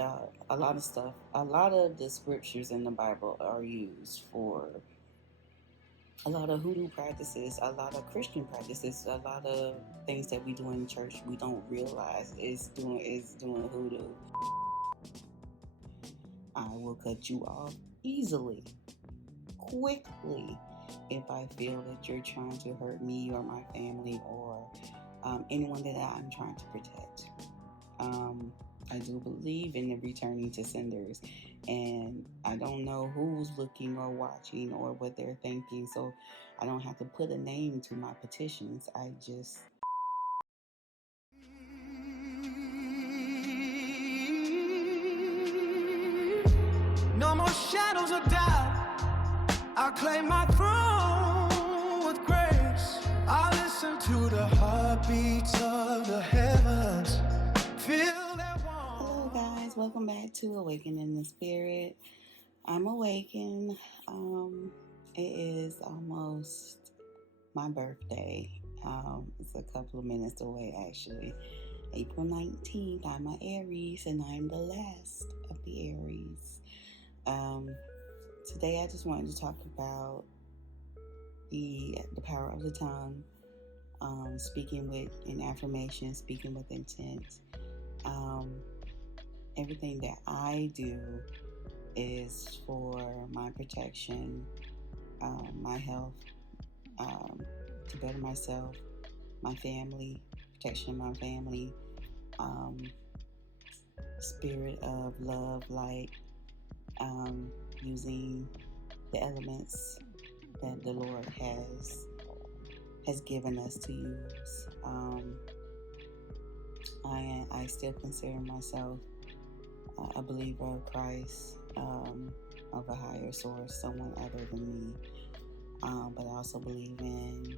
a lot of stuff. A lot of the scriptures in the Bible are used for a lot of hoodoo practices, a lot of Christian practices, a lot of things that we do in church we don't realize is doing hoodoo. I will cut you off easily, quickly, if I feel that you're trying to hurt me or my family or anyone that I'm trying to protect. I do believe in the returning to senders, and I don't know who's looking or watching or what they're thinking, so I don't have to put a name to my petitions. I just No more shadows of doubt. I claim my throne with grace. I listen to the heartbeats of the heavens. Feel that hello guys, welcome back to Awaken in the Spirit. I'm awakened. It is almost my birthday. It's a couple of minutes away actually. April 19th. I'm an Aries and I'm the last of the Aries. Today I just wanted to talk about the power of the tongue, speaking with an affirmation, speaking with intent. Everything that I do is for my protection, my health, to better myself, my family, protection of my family, spirit of love, light, using the elements that the Lord has given us to use. I still consider myself a believer of Christ, of a higher source, someone other than me. But I also believe in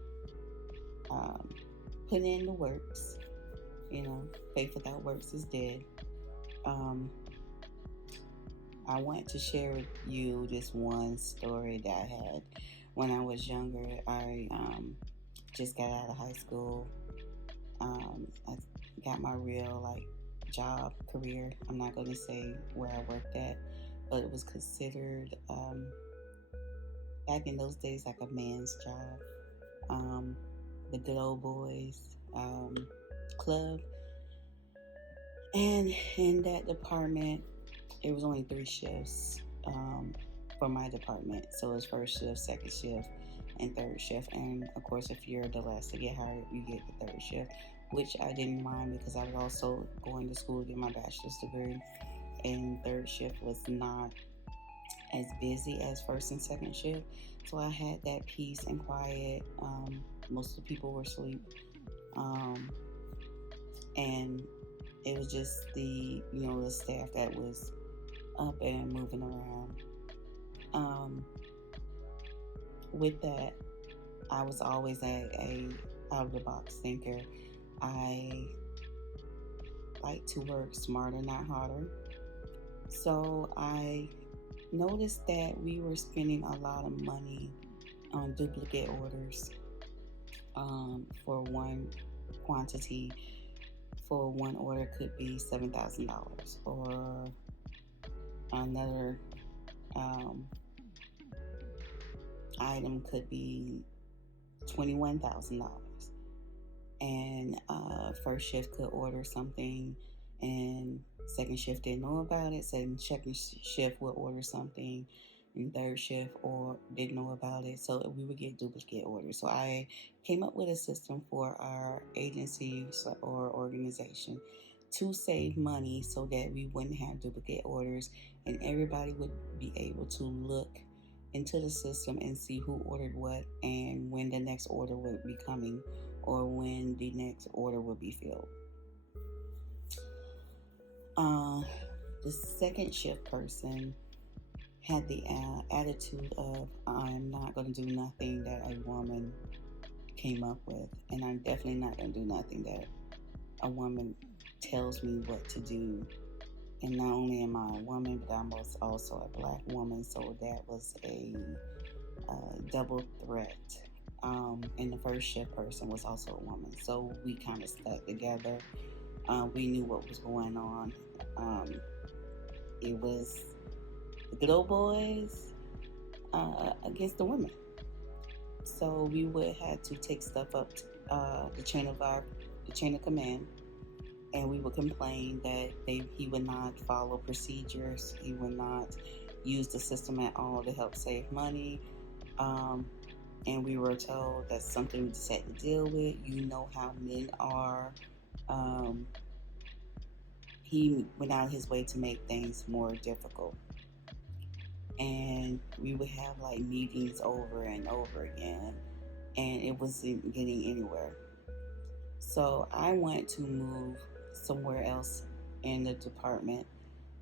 putting in the works. Faith without works is dead. I want to share with you this one story that I had when I was younger. I just got out of high school. I got my real job, career. I'm not going to say where I worked at, but it was considered back in those days like a man's job. The Good Old Boys Club. And in that department, it was only 3 shifts for my department. So it was first shift, second shift, and third shift. And of course, if you're the last to get hired, you get the third shift, which I didn't mind because I was also going to school to get my bachelor's degree. And third shift was not as busy as first and second shift. So I had that peace and quiet. Most of the people were asleep. And it was just the staff that was up and moving around. With that, I was always a out of the box thinker. I like to work smarter, not harder. So I noticed that we were spending a lot of money on duplicate orders for one quantity. For one order could be $7,000, or another item could be $21,000. And first shift could order something, and second shift didn't know about it. Second shift would order something, and third shift or didn't know about it. So we would get duplicate orders. So I came up with a system for our agency or organization to save money so that we wouldn't have duplicate orders, and everybody would be able to look into the system and see who ordered what and when the next order would be coming or when the next order would be filled. The second shift person had the attitude of, I'm not going to do nothing that a woman came up with, and I'm definitely not going to do nothing that a woman tells me what to do. And not only am I a woman, but I'm also a black woman, so that was a double threat. And the first shift person was also a woman, so we kind of stuck together. We knew what was going on. It was the good old boys against the women. So we would have to take stuff up the chain of command, and we would complain that he would not follow procedures. He would not use the system at all to help save money. And we were told that's something we just had to deal with. You know how men are. Um, he went out of his way to make things more difficult. And we would have like meetings over and over again, and it wasn't getting anywhere. So I wanted to move somewhere else in the department.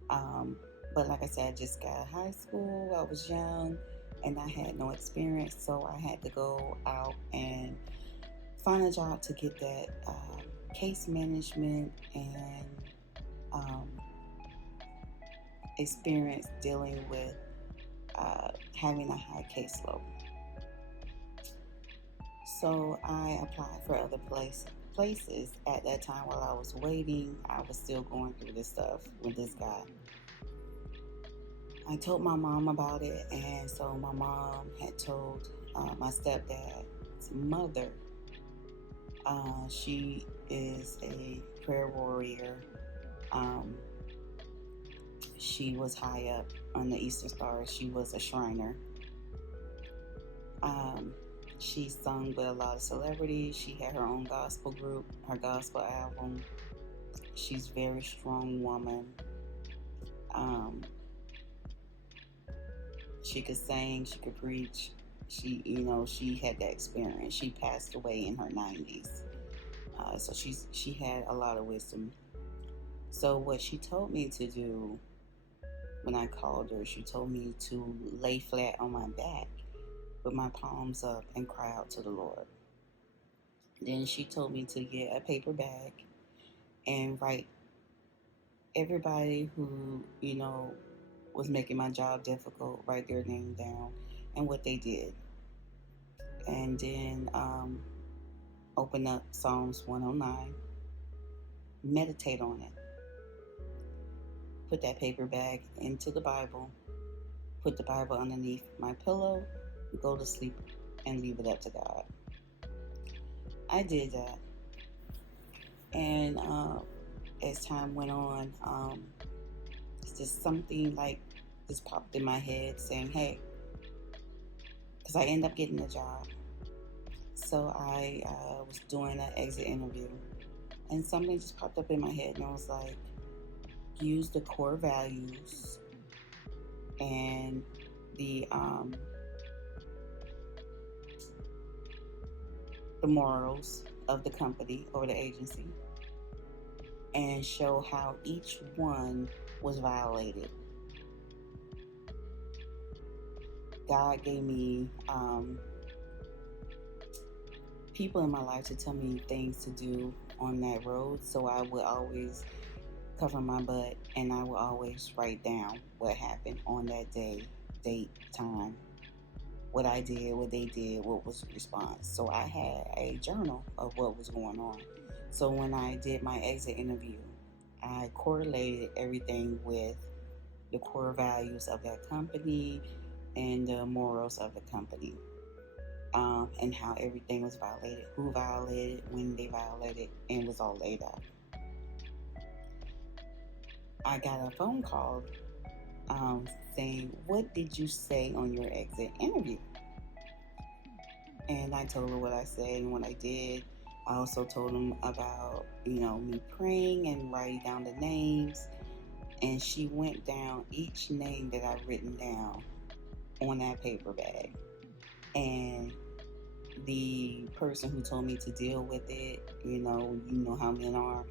But like I said, I just got out of high school. I was young and I had no experience. So I had to go out and find a job to get that case management and experience dealing with having a high caseload. So I applied for other places. At that time, while I was waiting, I was still going through this stuff with this guy. I told my mom about it, and so my mom had told my stepdad's mother. She is a prayer warrior. She was high up on the Eastern Stars. She was a Shriner. She sung with a lot of celebrities. She had her own gospel group, her gospel album. She's a very strong woman. She could sing, she could preach. She had that experience. She passed away in her 90s. So she had a lot of wisdom. So what she told me to do when I called her, she told me to lay flat on my back with my palms up and cry out to the Lord. Then she told me to get a paper bag and write everybody who, was making my job difficult, write their name down and what they did. And then open up Psalms 109, meditate on it. Put that paper bag into the Bible, put the Bible underneath my pillow, go to sleep, and leave it up to God. I did that. And as time went on, it's just something like this popped in my head saying, hey, because I ended up getting a job. So I was doing an exit interview, and something just popped up in my head, and I was like, use the core values and the morals of the company or the agency, and show how each one was violated. God gave me people in my life to tell me things to do on that road, so I would always cover my butt, and I would always write down what happened on that day, date, time, what I did, what they did, what was the response. So I had a journal of what was going on. So when I did my exit interview, I correlated everything with the core values of that company and the morals of the company, and how everything was violated, who violated, when they violated, and was all laid out. I got a phone call saying, what did you say on your exit interview? And I told her what I said and what I did. I also told them about, me praying and writing down the names. And she went down each name that I've written down on that paper bag. And the person who told me to deal with it, you know how men are,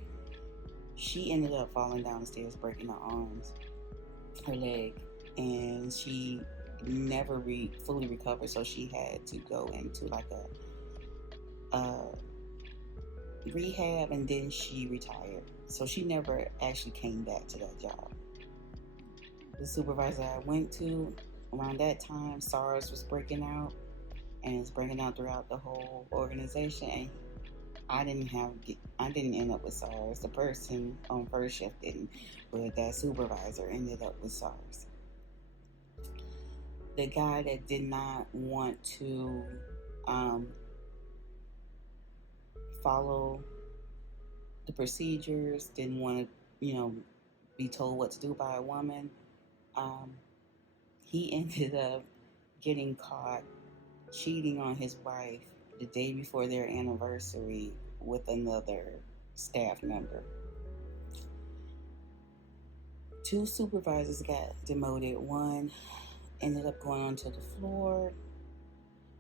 she ended up falling down the stairs, breaking her arms, her leg, and she never fully recovered. So she had to go into like a rehab, and then she retired. So she never actually came back to that job. The supervisor I went to around that time, SARS was breaking out, and it's breaking out throughout the whole organization. And I didn't end up with SARS. The person on first shift didn't, but that supervisor ended up with SARS. The guy that did not want to um, follow the procedures, didn't want to, be told what to do by a woman. Um, he ended up getting caught cheating on his wife the day before their anniversary with another staff member. Two supervisors got demoted. One ended up going onto the floor,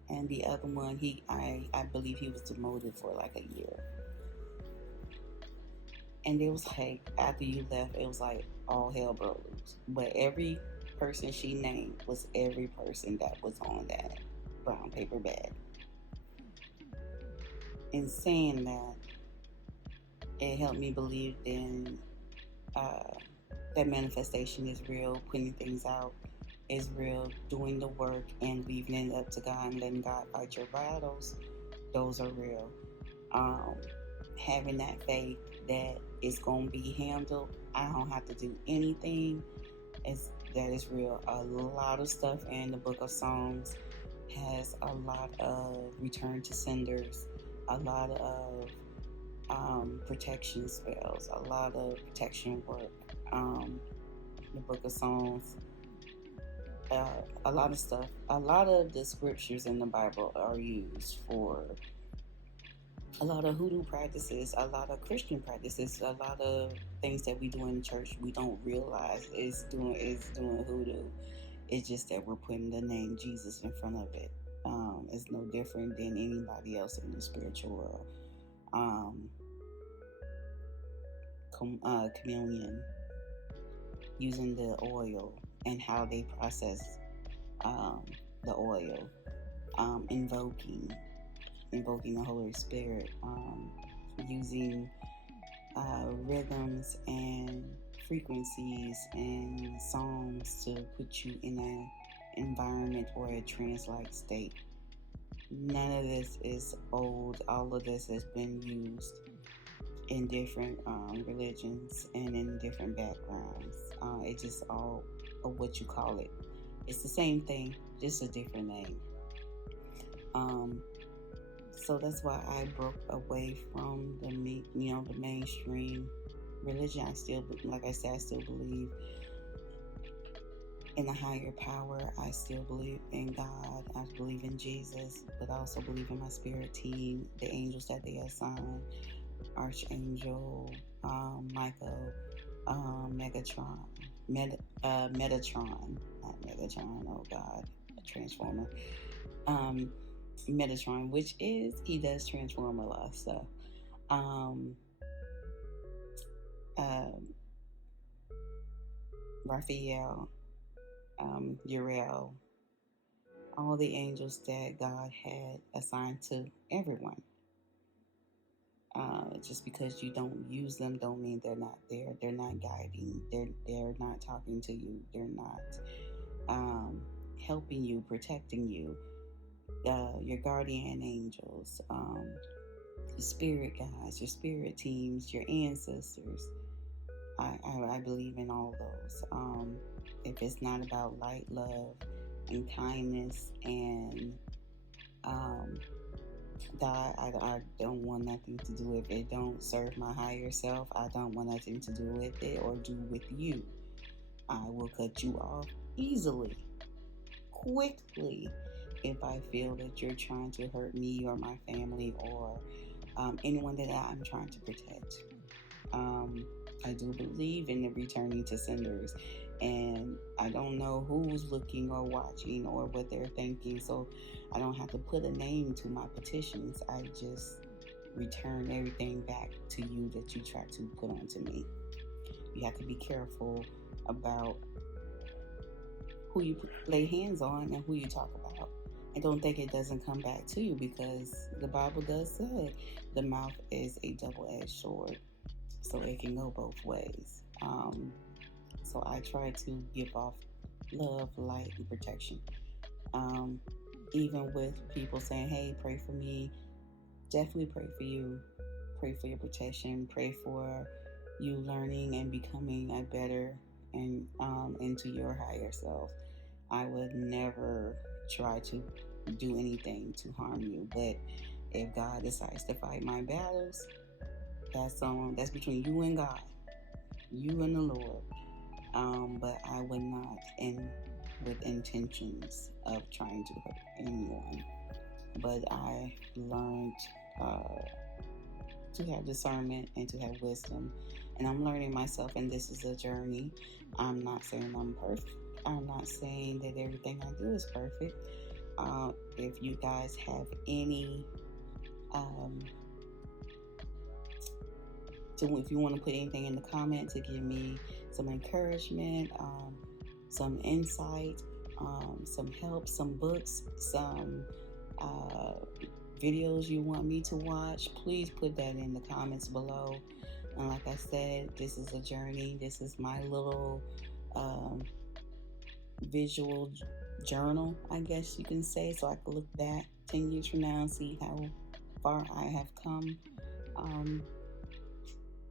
and the other one, I believe he was demoted for like a year. And it was like after you left, it was like all hell broke loose. But every person she named was every person that was on that brown paper bag. In saying that, it helped me believe in that manifestation is real, putting things out is real, doing the work and leaving it up to God and letting God fight your battles, those are real. Having that faith that it's going to be handled, I don't have to do anything, that is real. A lot of stuff in the book of Psalms has a lot of return to senders, a lot of protection spells, a lot of protection work. The book of Psalms, a lot of stuff. A lot of the scriptures in the Bible are used for a lot of hoodoo practices, a lot of Christian practices, a lot of things that we do in church we don't realize is doing hoodoo. It's just that we're putting the name Jesus in front of it. It's no different than anybody else in the spiritual world. Communion, using the oil and how they process the oil, invoking the Holy Spirit, using rhythms and frequencies and songs to put you in an environment or a trance-like state. None of this is old. All of this has been used in different religions and in different backgrounds. It's just all of what you call it. It's the same thing, just a different name. So that's why I broke away from the mainstream religion. I still, like I said, I still believe in a higher power. I still believe in God. I believe in Jesus, but I also believe in my spirit team, the angels that they assign, Archangel, Michael, Metatron, not Megatron, oh God, a Transformer. Metatron, which he does transform a lot of stuff. Raphael, Uriel, all the angels that God had assigned to everyone. Just because you don't use them don't mean they're not there. They're not guiding. They're not talking to you. They're not helping you, protecting you. Your guardian angels, your spirit guides, your spirit teams, your ancestors. I believe in all those. If it's not about light, love, and kindness, and God, I don't want nothing to do with it. Don't serve my higher self. I don't want nothing to do with it or do with you. I will cut you off easily, quickly, if I feel that you're trying to hurt me or my family or anyone that I'm trying to protect. I do believe in the returning to senders, and I don't know who's looking or watching or what they're thinking, so I don't have to put a name to my petitions. I just return everything back to you that you try to put onto me. You have to be careful about who you lay hands on and who you talk about. I don't think it doesn't come back to you, because the Bible does say the mouth is a double-edged sword, so it can go both ways. So I try to give off love, light, and protection. Even with people saying, hey, pray for me, definitely pray for you. Pray for your protection. Pray for you learning and becoming a better and into your higher self. I would never try to do anything to harm you, but if God decides to fight my battles, that's between you and God, you and the Lord. But I would not, with intentions of trying to hurt anyone. But I learned to have discernment and to have wisdom, and I'm learning myself. And this is a journey. I'm not saying I'm perfect. I'm not saying that everything I do is perfect. If you guys have any if you want to put anything in the comments to give me some encouragement, some insight, some help, some books, some videos you want me to watch, please put that in the comments below. And like I said, this is a journey. This is my little visual journal, I guess you can say, so I can look back 10 years from now and see how far I have come.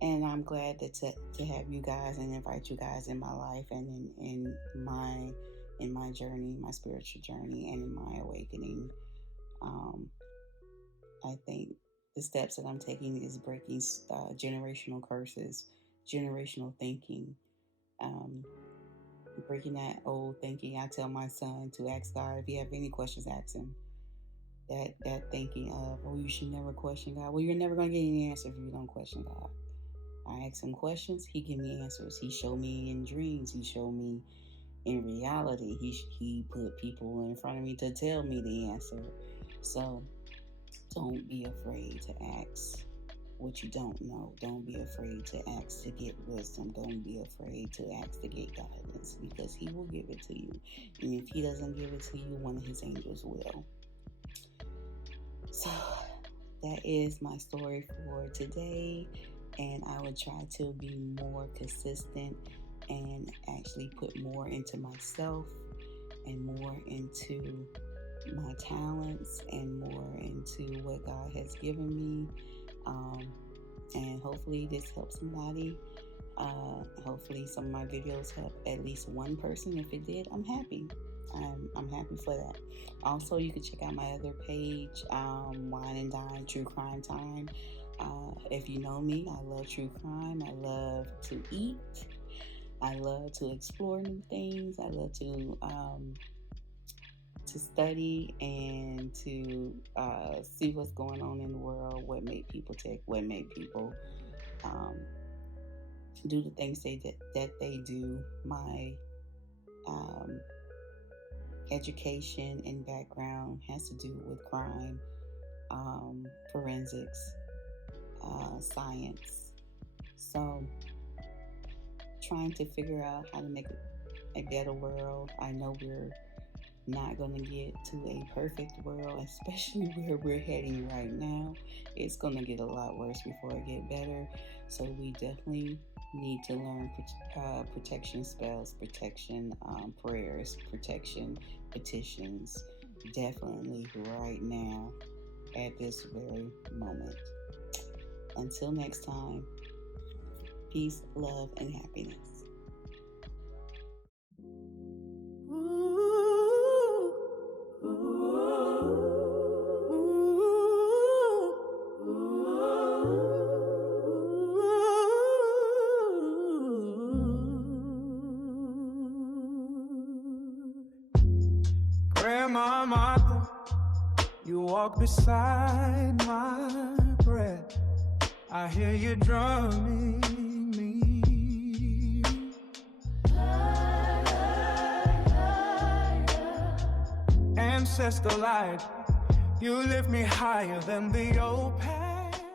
And I'm glad to have you guys and invite you guys in my life and in my journey, my spiritual journey, and in my awakening. I think the steps that I'm taking is breaking generational curses, generational thinking, breaking that old thinking. I tell my son to ask God, if you have any questions, ask him. That thinking of, oh, you should never question God. Well, you're never going to get any answer if you don't question God. I ask him questions, he give me answers. He showed me in dreams. He showed me in reality. He put people in front of me to tell me the answer. So don't be afraid to ask what you don't know. Don't be afraid to ask to get wisdom. Don't be afraid to ask to get guidance, because he will give it to you. And if he doesn't give it to you, one of his angels will. So that is my story for today. And I would try to be more consistent and actually put more into myself and more into my talents and more into what God has given me. And hopefully this helps somebody. Hopefully some of my videos help at least one person. If it did, I'm happy. I'm happy for that. Also, you can check out my other page, Wine and Dine True Crime Time. If you know me, I love true crime. I love to eat. I love to explore new things. I love to study and to see what's going on in the world, what made people tick, what made people do the things that they do. My education and background has to do with crime, forensics, science. So trying to figure out how to make a better world. I know we're not going to get to a perfect world, especially where we're heading right now. It's going to get a lot worse before it get better. So we definitely need to learn protection spells, protection prayers, protection petitions, definitely right now at this very moment. Until next time, peace, love, and happiness. Grandma Martha, you walk beside my breath. I hear you drumming me. Ancestor light, you lift me higher than the old path.